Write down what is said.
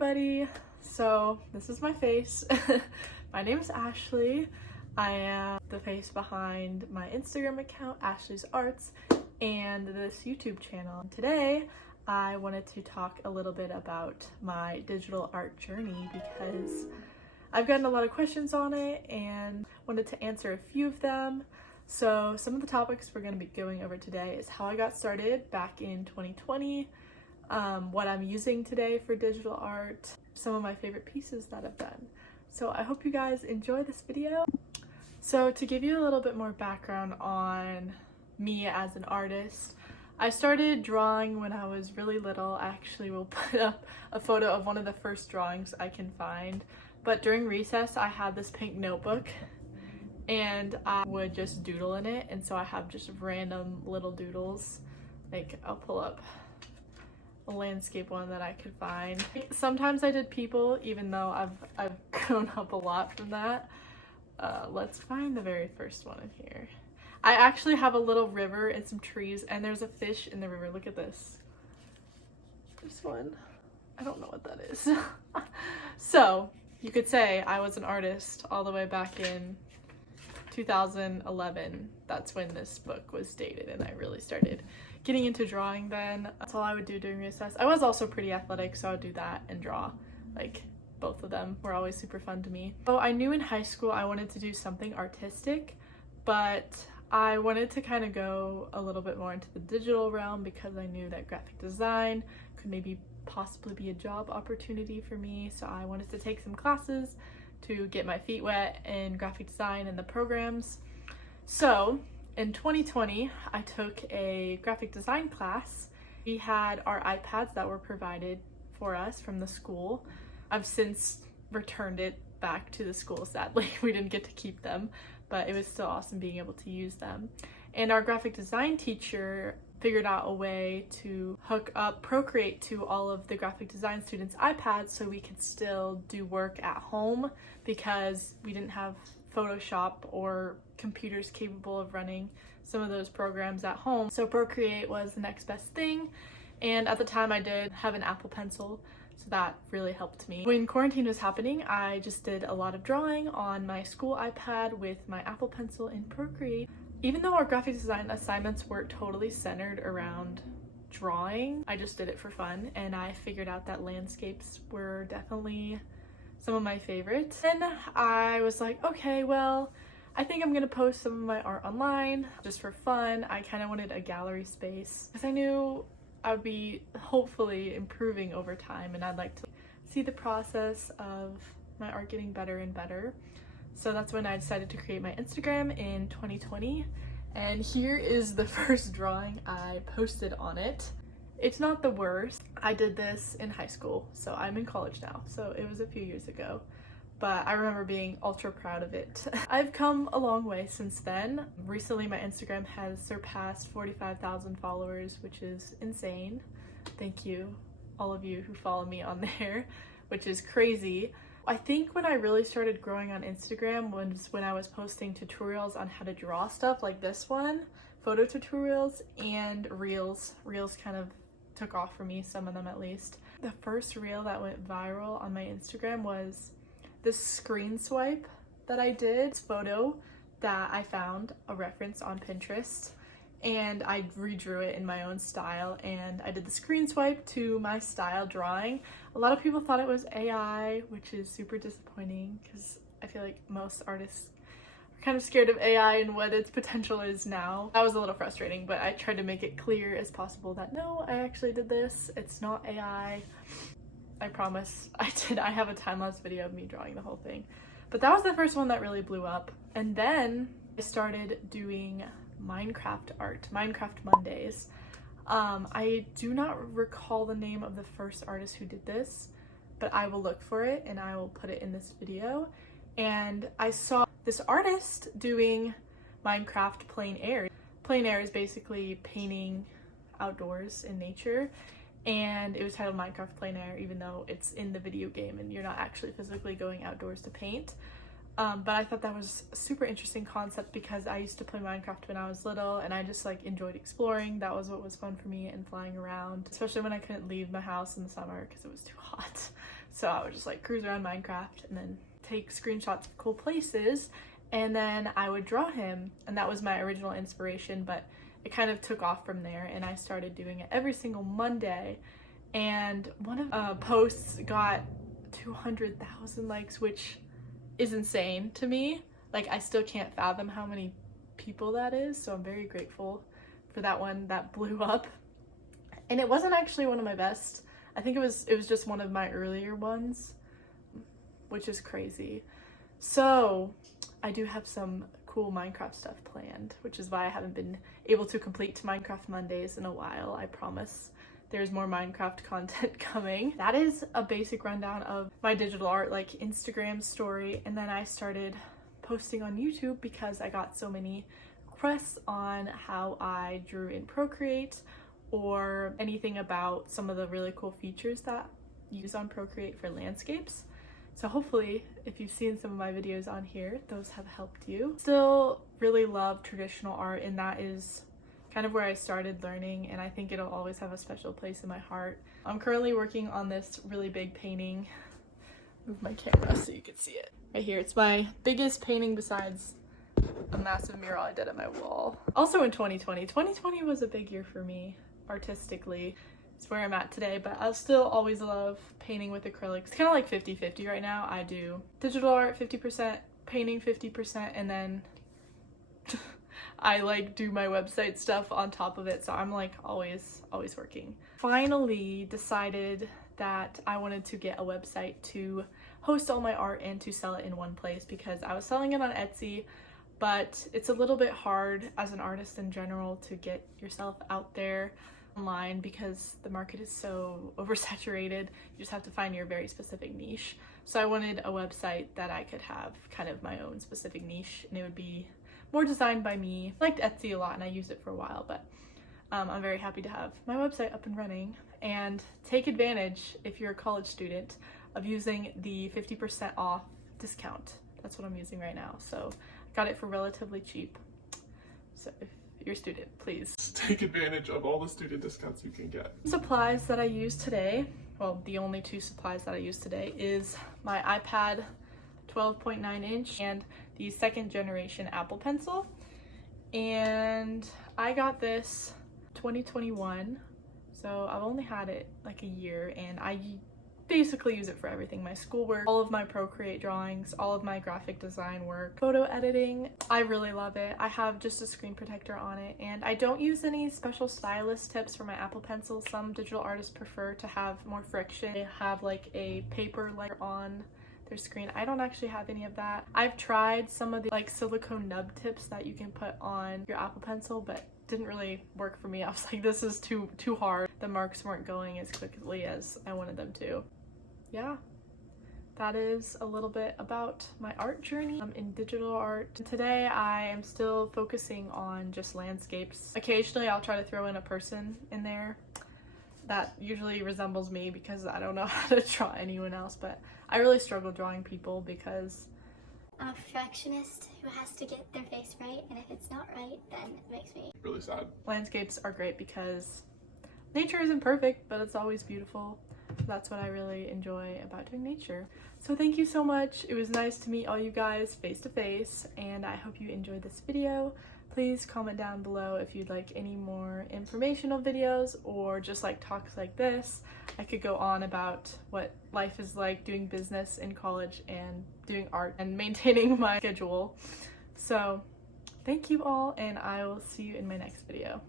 everybody! So this is my face. My name is Ashley. I am the face behind my Instagram account, Ashley's Arts, and this YouTube channel. Today I wanted to talk a little bit about my digital art journey because I've gotten a lot of questions on it and wanted to answer a few of them. So some of the topics we're going to be going over today is how I got started back in 2020, what I'm using today for digital art, some of my favorite pieces that I've done. So I hope you guys enjoy this video. So to give you a little bit more background on me as an artist, I started drawing when I was really little. I actually will put up a photo of one of the first drawings I can find. But during recess, I had this pink notebook and I would just doodle in it. And so I have just random little doodles. Like I'll pull up a landscape one that I could find. Sometimes I did people, even though I've grown up a lot from that. Let's find the very first one in here. I actually have a little river and some trees, and there's a fish in the river. Look at this. This one. I don't know what that is. So you could say I was an artist all the way back in 2011. That's when this book was dated, and I really started getting into drawing then. That's all I would do during recess. I was also pretty athletic, so I would do that and draw. Like, both of them were always super fun to me. So I knew in high school I wanted to do something artistic, but I wanted to kind of go a little bit more into the digital realm because I knew that graphic design could maybe possibly be a job opportunity for me. So I wanted to take some classes to get my feet wet in graphic design and the programs. So in 2020, I took a graphic design class. We had our iPads that were provided for us from the school. I've since returned it back to the school, sadly. We didn't get to keep them, but it was still awesome being able to use them. And our graphic design teacher figured out a way to hook up Procreate to all of the graphic design students' iPads so we could still do work at home because we didn't have Photoshop or computers capable of running some of those programs at home. So Procreate was the next best thing. And at the time I did have an Apple Pencil, so that really helped me. When quarantine was happening, I just did a lot of drawing on my school iPad with my Apple Pencil in Procreate. Even though our graphic design assignments weren't totally centered around drawing, I just did it for fun, and I figured out that landscapes were definitely some of my favorites. And I was like, okay, well, I think I'm gonna post some of my art online just for fun. I kind of wanted a gallery space because I knew I would be hopefully improving over time, and I'd like to see the process of my art getting better and better. So that's when I decided to create my Instagram in 2020, and here is the first drawing I posted on it. It's not the worst. I did this in high school, so I'm in college now, so it was a few years ago, but I remember being ultra proud of it. I've come a long way since then. Recently my Instagram has surpassed 45,000 followers, which is insane. Thank you, all of you who follow me on there, which is crazy. I think when I really started growing on Instagram was when I was posting tutorials on how to draw stuff like this one, photo tutorials, and reels. Reels kind of took off for me, some of them at least. The first reel that went viral on my Instagram was this screen swipe that I did. This photo that I found a reference on Pinterest, and I redrew it in my own style, and I did the screen swipe to my style drawing. A lot of people thought it was AI, which is super disappointing because I feel like most artists are kind of scared of AI and what its potential is now. That was a little frustrating, but I tried to make it clear as possible that no, I actually did this. It's not AI. I promise I did. I have a time-lapse video of me drawing the whole thing. But that was the first one that really blew up. And then I started doing Minecraft art, Minecraft Mondays. I do not recall the name of the first artist who did this, but I will look for it and I will put it in this video. And I saw this artist doing Minecraft plein air. Plein air is basically painting outdoors in nature, and it was titled Minecraft plein air, even though it's in the video game and you're not actually physically going outdoors to paint. But I thought that was a super interesting concept because I used to play Minecraft when I was little, and I just like enjoyed exploring. That was what was fun for me, and flying around, especially when I couldn't leave my house in the summer because it was too hot. So I would just like cruise around Minecraft and then take screenshots of cool places, and then I would draw him, and that was my original inspiration, but it kind of took off from there, and I started doing it every single Monday, and one of posts got 200,000 likes, which is insane to me. Like, I still can't fathom how many people that is, so I'm very grateful for that one that blew up. And it wasn't actually one of my best. I think it was just one of my earlier ones, which is crazy. So I do have some cool Minecraft stuff planned, which is why I haven't been able to complete Minecraft Mondays in a while. I promise there's more Minecraft content coming. That is a basic rundown of my digital art, like Instagram story, and then I started posting on YouTube because I got so many requests on how I drew in Procreate or anything about some of the really cool features that you use on Procreate for landscapes. So hopefully, if you've seen some of my videos on here, those have helped you. Still really love traditional art, and that is kind of where I started learning, and I think it'll always have a special place in my heart. I'm currently working on this really big painting. Move my camera so you can see it. Right here, it's my biggest painting besides a massive mural I did at my wall. Also in 2020 was a big year for me artistically. It's where I'm at today, but I'll still always love painting with acrylics. Kind of like 50-50 right now. I do digital art 50%, painting 50%, and then I like do my website stuff on top of it, so I'm like always working. Finally decided that I wanted to get a website to host all my art and to sell it in one place, because I was selling it on Etsy, but it's a little bit hard as an artist in general to get yourself out there online because the market is so oversaturated. You just have to find your very specific niche. So I wanted a website that I could have kind of my own specific niche, and it would be more designed by me. I liked Etsy a lot and I used it for a while, but I'm very happy to have my website up and running, and take advantage, if you're a college student, of using the 50% off discount. That's what I'm using right now. So I got it for relatively cheap. So if you're a student, please take advantage of all the student discounts you can get. Supplies that I use today, well, the only two supplies that I use today is my iPad 12.9 inch and the second generation Apple Pencil. And I got this 2021, so I've only had it like a year, and I basically use it for everything. My schoolwork, all of my Procreate drawings, all of my graphic design work, photo editing. I really love it. I have just a screen protector on it, and I don't use any special stylus tips for my Apple Pencil. Some digital artists prefer to have more friction. They have like a paper layer on their screen. I don't actually have any of that. I've tried some of the like silicone nub tips that you can put on your Apple Pencil, but didn't really work for me. I was like, this is too hard. The marks weren't going as quickly as I wanted them to. Yeah, that is a little bit about my art journey in digital art. Today I am still focusing on just landscapes. Occasionally I'll try to throw in a person in there that usually resembles me because I don't know how to draw anyone else, but I really struggle drawing people because I'm a perfectionist who has to get their face right, and if it's not right, then it makes me really sad. Landscapes are great because nature isn't perfect, but it's always beautiful. That's what I really enjoy about doing nature. So thank you so much. It was nice to meet all you guys face to face, and I hope you enjoyed this video. Please comment down below if you'd like any more informational videos or just like talks like this. I could go on about what life is like doing business in college and doing art and maintaining my schedule. So thank you all, and I will see you in my next video.